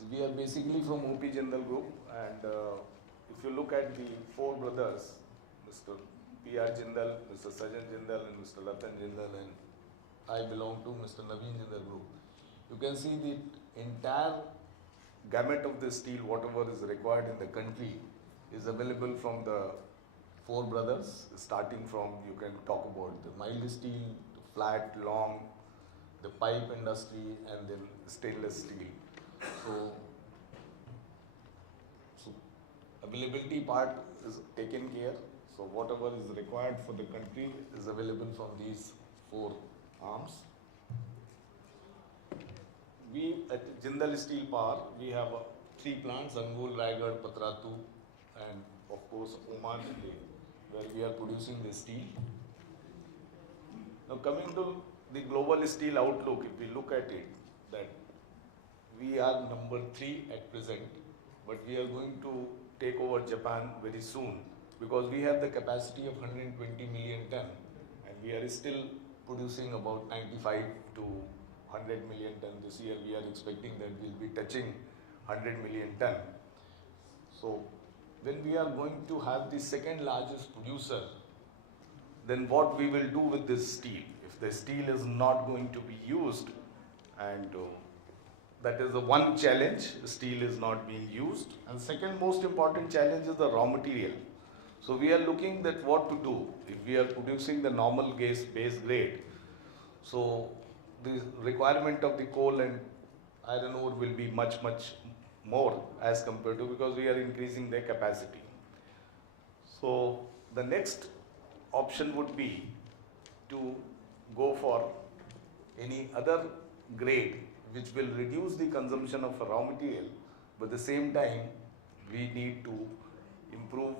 So we are basically from OP Jindal Group, and if you look at the four brothers, Mr. P.R. Jindal, Mr. Sajan Jindal, and Mr. Ratan Jindal, and I belong to Mr. Naveen Jindal Group. You can see the entire gamut of the steel, whatever is required in the country, is available from the four brothers. Starting from, you can talk about the mild steel, flat, long, the pipe industry, and then stainless steel. So availability part is taken care. So whatever is required for the country is available from these four arms. We at Jindal Steel Power, we have three plants: Angul, Raigad, Patratu, and of course Oman, where we are producing the steel. Now coming to the global steel outlook, if we look at it, that we are number 3 at present, but we are going to take over Japan very soon, because we have the capacity of 120 million ton, and we are still producing about 95 to 100 million ton. This year we are expecting that we'll be touching 100 million ton. So when we are going to have the second largest producer, then what we will do with this steel? If the steel is not going to be used, and that is the one challenge, steel is not being used. And second most important challenge is the raw material. So we are looking at what to do if we are producing the normal base grade. So the requirement of the coal and iron ore will be much more as compared to, because we are increasing their capacity. So the next option would be to go for any other grade which will reduce the consumption of raw material, but at the same time we need to improve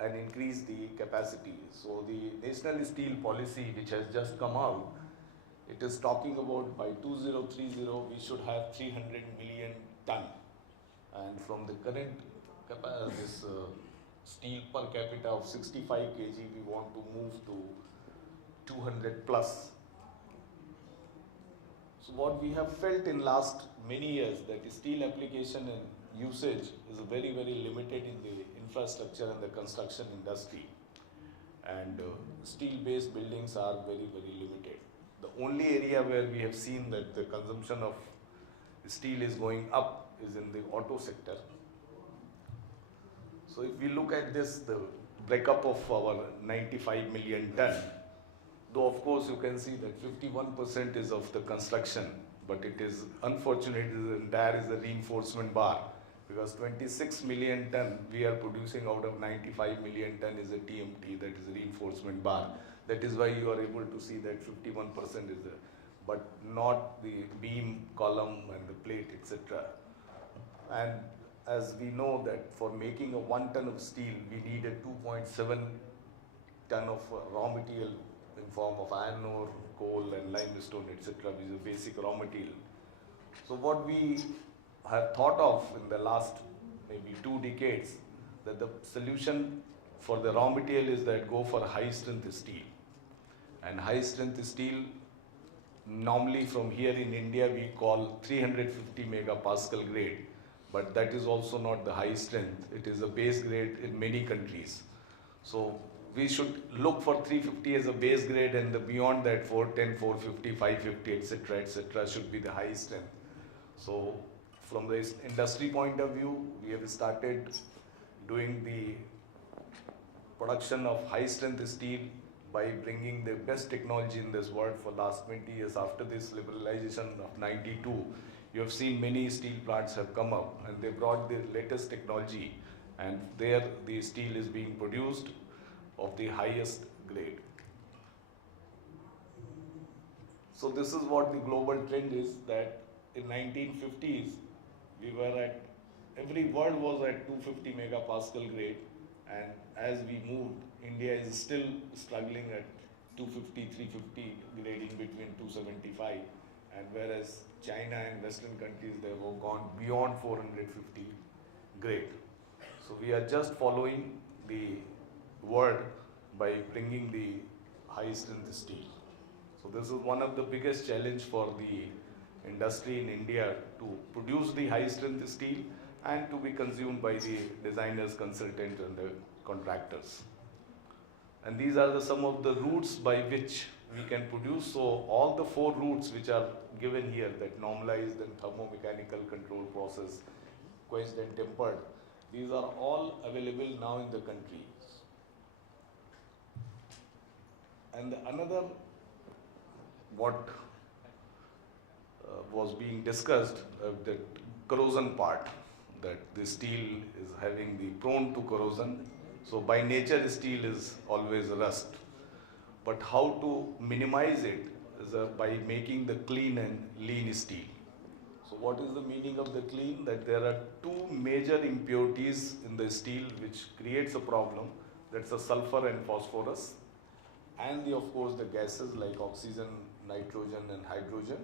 and increase the capacity. So the National Steel Policy, which has just come out, it is talking about by 2030 we should have 300 million ton, and from the current steel per capita of 65 kg, we want to move to 200 plus. So what we have felt in last many years, that steel application and usage is very limited in the infrastructure and the construction industry, and steel-based buildings are very limited. The only area where we have seen that the consumption of steel is going up is in the auto sector. So if we look at this, the breakup of our 95 million ton, though of course you can see that 51% is of the construction, but it is unfortunate the entire is the reinforcement bar, because 26 million ton we are producing out of 95 million ton is a TMT, that is a reinforcement bar. That is why you are able to see that 51% is there, but not the beam, column and the plate, etc. And as we know that for making a 1 ton of steel, we need a 2.7 ton of raw material in form of iron ore, coal and limestone, etc., which is a basic raw material. So what we have thought of in the last maybe 2 decades, that the solution for the raw material is that go for high strength steel. And high strength steel, normally from here in India we call 350 megapascal grade, but that is also not the high strength. It is a base grade in many countries. So we should look for 350 as a base grade, and the beyond that 410, 450, 550, etc. should be the high strength. So from the industry point of view, we have started doing the production of high strength steel by bringing the best technology in this world for last 20 years. After this liberalization of 92, you have seen many steel plants have come up and they brought the latest technology, and there the steel is being produced of the highest grade. So this is what the global trend is, that in 1950s we were at, every world was at 250 megapascal grade, and as we moved, India is still struggling at 250, 350 grading between 275, and whereas China and Western countries, they have gone beyond 450 grade. So we are just following the world by bringing the high strength steel. So this is one of the biggest challenge for the industry in India to produce the high strength steel and to be consumed by the designers, consultants and the contractors. And these are some of the routes by which we can produce. So all the 4 routes which are given here, that normalized and thermomechanical control process, quenched and tempered, these are all available now in the country. And another what was being discussed, the corrosion part, that the steel is having the prone to corrosion. So by nature steel is always rust. But how to minimize it is by making the clean and lean steel. So what is the meaning of the clean? That there are 2 major impurities in the steel which creates a problem. That's the sulfur and phosphorus, and of course the gases like oxygen, nitrogen and hydrogen.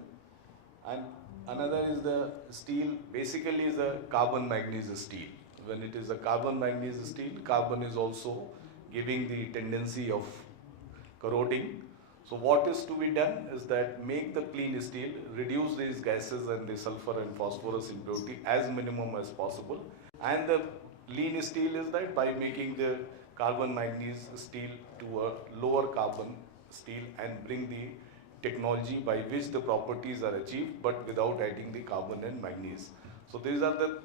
And another is the steel basically is a carbon manganese steel. When it is a carbon manganese steel, carbon is also giving the tendency of corroding. So what is to be done is that make the clean steel, reduce these gases and the sulfur and phosphorus impurity as minimum as possible. And the lean steel is that by making the carbon manganese steel to a lower carbon steel and bring the technology by which the properties are achieved but without adding the carbon and manganese. So these are the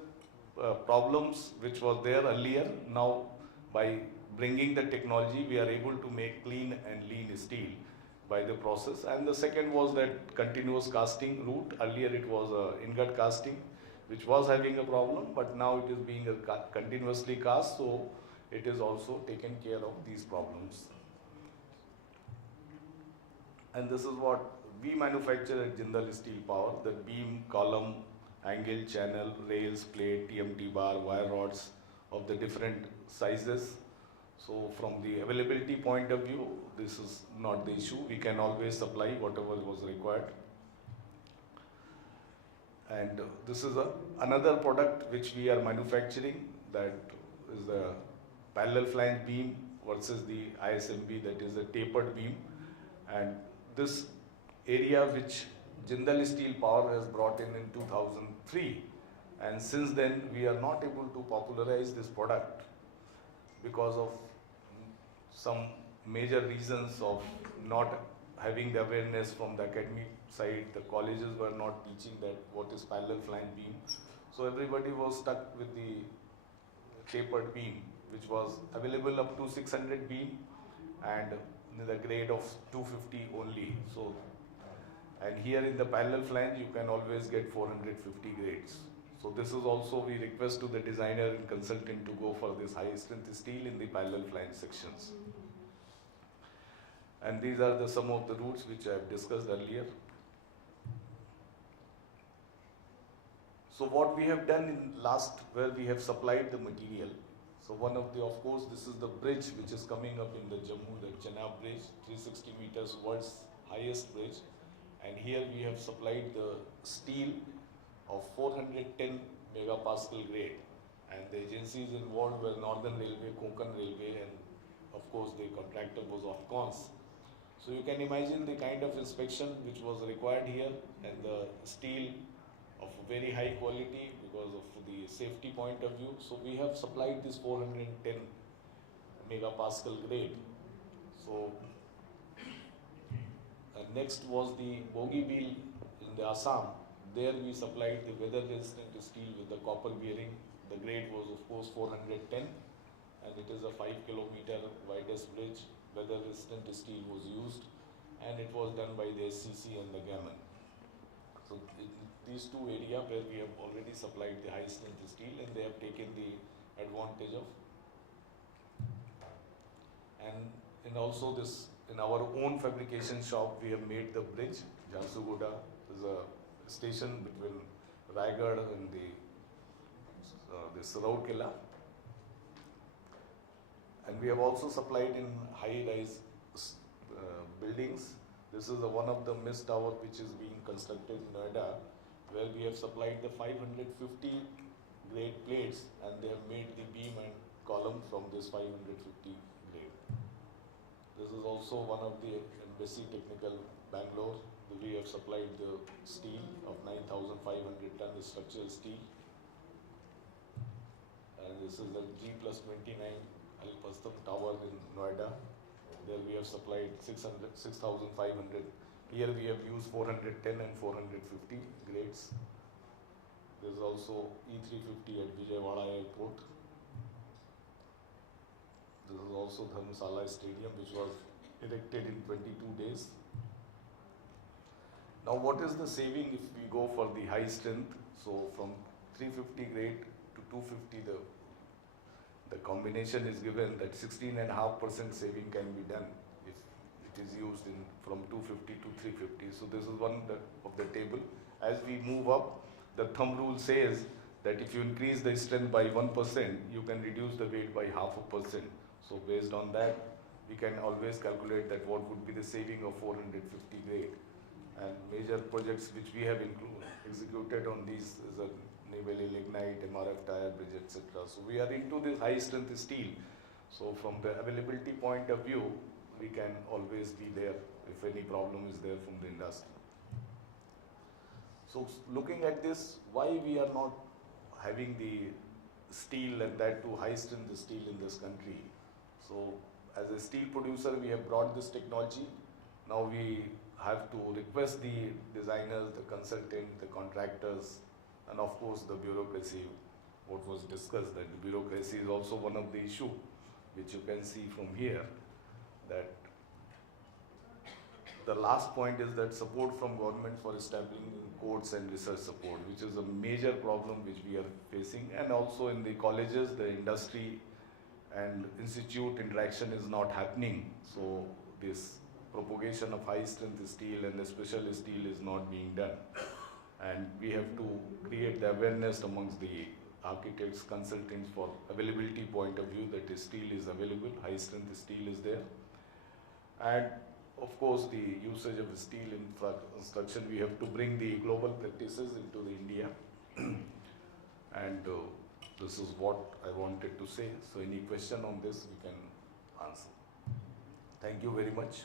problems which was there earlier. Now by bringing the technology we are able to make clean and lean steel by the process. And the second was that continuous casting route. Earlier it was ingot casting which was having a problem, but now it is being continuously cast, so it is also taken care of these problems. And this is what we manufacture at Jindal Steel Power: the beam, column, angle, channel, rails, plate, TMT bar, wire rods of the different sizes. So from the availability point of view, this is not the issue. We can always supply whatever was required. And this is another product which we are manufacturing, that is the parallel flange beam versus the ISMB, that is a tapered beam. And this area which Jindal Steel Power has brought in 2003, and since then we are not able to popularize this product because of some major reasons of not having the awareness from the academic side. The colleges were not teaching that what is parallel flange beam. So everybody was stuck with the tapered beam, which was available up to 600 beam and in the grade of 250 only. So, and here in the parallel flange you can always get 450 grades. So this is also, we request to the designer and consultant to go for this high strength steel in the parallel flange sections. And these are some of the routes which I have discussed earlier. So what we have done in last, where we have supplied the material. So one of the, of course, this is the bridge which is coming up in the Jammu, the Chenab Bridge, 360 meters, world's highest bridge. And here we have supplied the steel of 410 megapascal grade. And the agencies involved were Northern Railway, Konkan Railway, and of course the contractor was Ofcons. So you can imagine the kind of inspection which was required here, and the steel of very high quality because of the safety point of view. So we have supplied this 410 megapascal grade. So next was the bogie wheel in the Assam. There we supplied the weather resistant steel with the copper bearing. The grade was of course 410, and it is a 5-kilometer widest bridge. Weather resistant steel was used, and it was done by the SCC and the Gammon. So these 2 areas where we have already supplied the high strength steel, and they have taken the advantage of. And also this, in our own fabrication shop, we have made the bridge. Jharsuguda is a station between Raigad and this Rourkela. And we have also supplied in high-rise buildings. This is one of the mist tower which is being constructed in Noida, where we have supplied the 550 grade plates, and they have made the beam and column from this 550 grade. This is also one of the Embassy Technical Bangalore, We have supplied the steel of 9,500 ton structural steel. And this is the G+29 Al-Pastam Tower in Noida. There we have supplied 6,500. Here we have used 410 and 450 grades. There is also E350 at Vijayawada Airport. This is also Dharmsala Stadium, which was erected in 22 days. Now what is the saving if we go for the high strength? So from 350 grade to 250, the combination is given that 16.5% saving can be done if it is used in from 250 to 350. So this is one of the table. As we move up, the thumb rule says that if you increase the strength by 1%, you can reduce the weight by 0.5%. So based on that, we can always calculate that what would be the saving of 450 grade. And major projects which we have executed on these is a naval lignite, MRF tire bridge, etc. So we are into this high strength steel. So from the availability point of view, we can always be there if any problem is there from the industry. So looking at this, why we are not having the steel and that too high strength steel in this country? So as a steel producer, we have brought this technology. Now we have to request the designers, the consultant, the contractors, and of course the bureaucracy, what was discussed, that the bureaucracy is also one of the issue, which you can see from here, that the last point is that support from government for establishing courts and research support, which is a major problem which we are facing, and also in the colleges, the industry and institute interaction is not happening. So this propagation of high strength steel and the special steel is not being done. And we have to create the awareness amongst the architects, consultants for availability point of view that the steel is available, high strength steel is there. And of course the usage of steel in construction, we have to bring the global practices into the India. And this is what I wanted to say. So any question on this we can answer. Thank you very much.